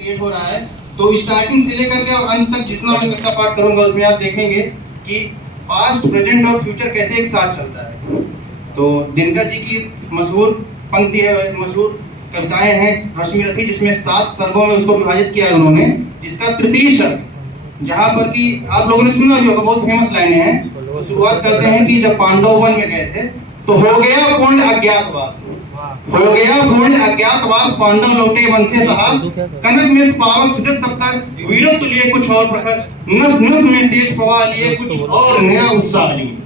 Create हो रहा है। तो स्टार्टिंग से लेकर के और अंत तक जितना मैं कक्षा पाठ करूंगा उसमें आप देखेंगे कि पास्ट, प्रेजेंट और फ्यूचर कैसे एक साथ चलता है। तो दिनकर जी की मशहूर पंक्ति है, मशहूर कविताएं हैं रश्मि रथी, जिसमें 7 सर्गों में उसको विभाजित किया है उन्होंने, जिसका तृतीय सर्ग जहाँ पर कि आप लोगों ने सुना भी होगा, बहुत फेमस लाइनें हैं। तो शुरुआत करते हैं कि जब पांडव वन में गए थे तो हो गया पूर्ण अज्ञातवास, हो गया पूर्ण अज्ञातवास, पांडव लौटे वन से साहस, कनक में पावक सिद्ध तब तक वीरत्व लिए कुछ और प्रखर, नस नस में तेज प्रवाह लिए कुछ और नया उत्साह लिए,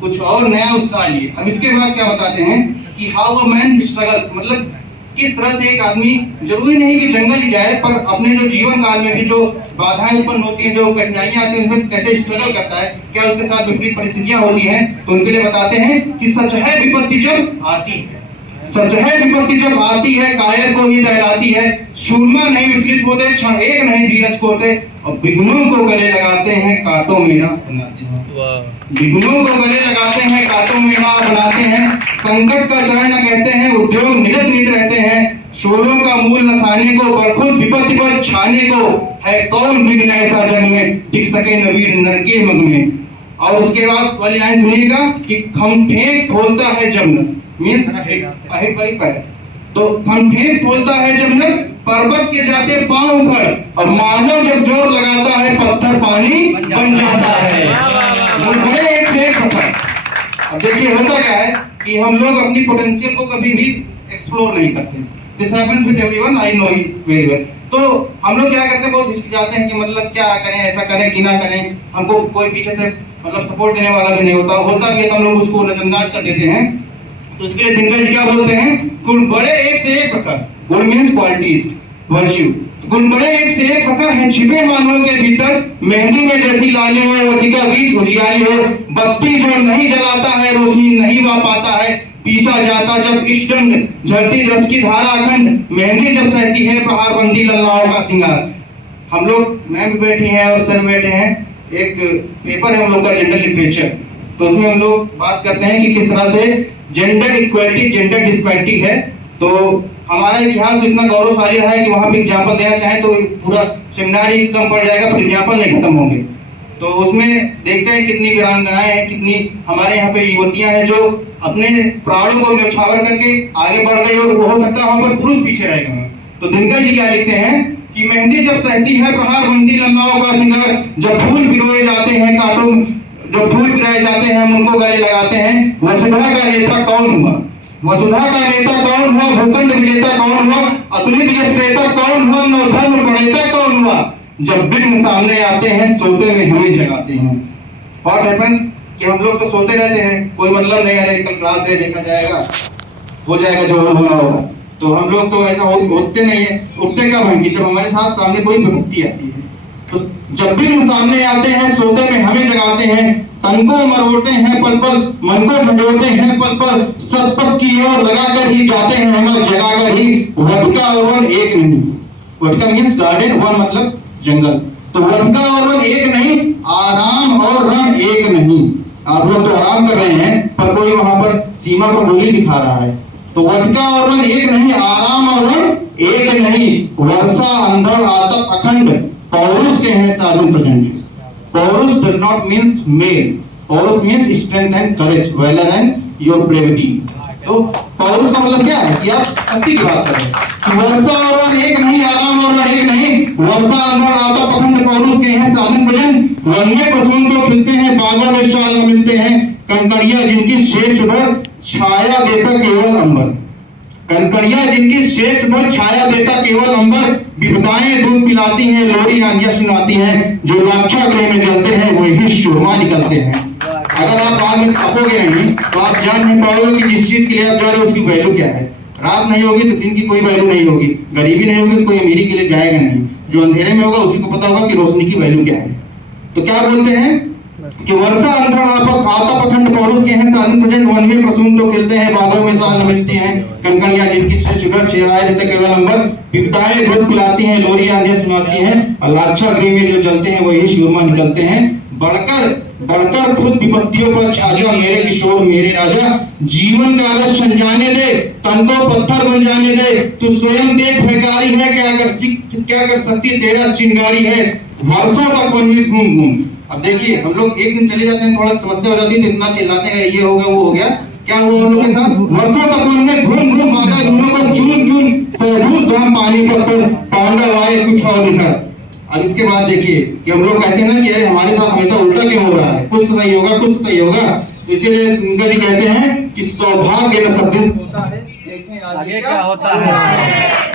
कुछ और नया उत्साह लिए। अब इसके बाद क्या बताते हैं कि हाउ अ मैन स्ट्रगल्स, मतलब किस तरह से एक आदमी, जरूरी नहीं कि जंगल ही जाए, पर अपने जो जीवन काल में भी जो बाधाएं उत्पन्न होती हैं, जो कठिनाइयां आती हैं, उनमें कैसे स्ट्रगल करता है, क्या उसके साथ विपरीत परिस्थितियां होती हैं। तो उनके लिए बताते हैं कि सच है विपत्ति जब आती है, सच है विपत्ति जब आती है, कायर को ही दहलाती है, शूरमा नहीं विचलित होते, क्षण एक नहीं धीरज खोते, और विघ्नों को गले लगाते हैं कांटों में राह बनाते हैं, विघ्नों को गले लगाते हैं कांटों में राह बनाते हैं, संकट का चरण न कहते हैं, उद्योग निरत नित रहते हैं, शोलों का मूल नसाने को, बरखुद विपत्ति पर छाने को, है कौन विघ्न ऐसा जग में, टिक सके नवीर नर के मग में। और उसके बाद वाली लाइन सुनिएगा कि खमठेक खोलता है जब नर, मींस अहिट बाई पैर, तो खमठेक खोलता है जब नर, पर्वत के जाते पांव उखड़, और मानव जब जोर लगाता है पत्थर पानी बन जाता है। एक से एक होता है। अब देखिए होता क्या है कि हम लोग अपनी पोटेंशियल को कभी भी एक्सप्लोर नहीं करते। This happens with everyone, I know it very well. तो हम लोग क्या करते हैं, बहुत हिचकिचाते हैं कि मतलब क्या करें, ऐसा करें कि ना करें, हमको कोई पीछे से मतलब सपोर्ट देने वाला भी नहीं होता, होता भी है तो हम लोग उसको नजरअंदाज कर देते हैं। तो इसके लिए दिनकर जी क्या बोलते हैं, गुण बड़े एक से एक प्रकार, गुण मींस क्वालिटीज, वर्च्यू, गुण बड़े एक से एक प्रकार हैं, छिपे मानवों के भीतर, मेहंदी में जैसी लाली हो, वर्तिका बीच उजियारी हो, बत्ती जो नहीं जलाता है रोशनी नहीं वा पाता है, पीसा जाता जब इष्टदंड झरती रस की धारा अखंड, मेहंदी जब सहती है प्रहार बंदी लल्लाओं का सिंगार। हम लोग मैम भी बैठी हैं और सर बैठे हैं, एक पेपर है हम लोग का जेंडर लिटरेचर, तो उसमें हम लोग बात करते हैं कि किस तरह से जेंडर इक्वलिटी, जेंडर डिस्पैरिटी है। तो हमारा इतिहास इतना गौरवशाली रहा है कि वहां पे एग्जाम्पल देना चाहे तो पूरा सेमिनार ही कम पड़ जाएगा, पर एग्जाम्पल नहीं खत्म होंगे। तो उसमें देखते हैं कितनी वीरांगनाएं हैं, कितनी हमारे यहाँ पे युवतियां हैं जो अपने प्राणों को न्यौछावर करके आगे बढ़ गई, और हो सकता है वहां पर पुरुष पीछे रह गए। तो दिनकर जी क्या लिखते हैं कि मेहंदी जब सहती है प्रहार बंदी लल्लाओं का सिंगार, जब फूल पिरोए जाते हैं कांटों, जब फूल पिराए जाते हैं हम उनको गले लगाते हैं, वसुधा का नेता कौन हुआ, वसुधा का नेता कौन हुआ, भूखंड विजेता कौन हुआ, अतुलित यश नेता कौन हुआ, नवधर्म प्रणेता कौन हुआ, जब विघ्न सामने आते हैं सोते में हमें जगाते हैं। व्हाट हैपेंस कि हम लोग तो सोते रहते हैं, कोई मतलब नहीं, अरे कल क्लास है देखा जाएगा, हो जाएगा जो होना होगा। तो हम लोग तो ऐसा होते नहीं है, उठते क्या भाई कि जब हमारे साथ सामने कोई विपत्ति आती है, तो जब भी हम सामने आते हैं सोते में हमें जगाते हैं, तन को मरोड़ते हैं पल पल, मन को झंझोड़ते हैं पल पल, सतपथ की ओर लगाकर ही जाते हैं हम जगाकर ही, वटका और वन एक नहीं, वटका मींस गार्डन, वन मतलब जंगल, तो वटका और वन एक नहीं, आराम और रण एक नहीं। आप लोग तो आराम कर रहे हैं पर कोई वहां पर सीमा पर गोली दिखा रहा है, तो वटका और वन एक नहीं, आराम और रण एक नहीं, वर्षा अंधड़ आतप अखंड, पौरुष के हैं साधु प्रचंड। पौरुष does not means male, पौरुष means strength and courage, valor and your bravery। तो पौरुष का मतलब क्या है कि आप शक्ति की बात करें, वर्षा और वन एक नहीं, आराम और वन एक नहीं, वर्षा अंधड़ आतप अखंड, पौरुष के हैं साधु प्रचंड, वन में प्रसून को खिलते हैं बागा में शाल न मिलते हैं, कंकड़िया जिनकी शेष भर छाया देता केवल अंबर, कंकड़िया जिनकी शेष भर छाया देता केवल अंबर, विपदाएं दूध पिलाती हैं लोरी आंधियां सुनाती हैं, जो लाक्षा गृह में जलते हैं वही शोरमा निकलते हैं। अगर आप बाद में खपोगे नहीं तो आप जान नहीं पाओगे कि जिस चीज के लिए आप जा रहे हो उसकी वैल्यू क्या है। रात नहीं होगी तो दिन की कोई वैल्यू नहीं होगी, गरीबी नहीं होगी तो कोई अमीरी के लिए जाएगा नहीं, जो अंधेरे में होगा उसी को पता होगा कि रोशनी की वैल्यू क्या है। तो क्या बोलते हैं कि वर्षा अंधड़ आतप अखंड, पौरुष के हैं साधु प्रचंड, वन में प्रसून तो खिलते हैं बादलों में साल न मिलती हैं, कंकड़ियां जिनकी शेष छाया देता केवल अंबर, विपदाएं दूध पिलाती हैं लोरी आंधियां सुनाती हैं, और लाक्षा गृह में जो जलते हैं वही शूरमा निकलते हैं। बढ़कर बढ़कर खुद विपत्तियों पर छा जा मेरे किशोर मेरे राजा। जीवन का आलस छन जाने दे, तन को पत्थर बन जाने दे, तू स्वयं देख भिखारी है, क्या कर सकती तेरा चिंगारी है, वर्षों तक वन में घूम घूम। अब देखिए हम लोग एक दिन चले जाते हैं, थोड़ा समस्या हो जाती है तो इतना चिल्लाते हैं ये हो गया वो हो गया, क्या हुआ हम लोग के साथ? वर्षों तक वन में घूम घूम माता जूनों को चून चून सहभूत हम पानी पर पांडव आए कुछ और दिखा। अब इसके बाद देखिए कि हम लोग कहते हैं ना कि अरे हमारे साथ हमेशा उल्टा क्यों हो रहा है, कुछ तो सही होगा कुछ तो सही होगा, तो इसीलिए गंगा जी कहते हैं कि सौभाग्य न सब दिन होता है, देखें आगे क्या होता है।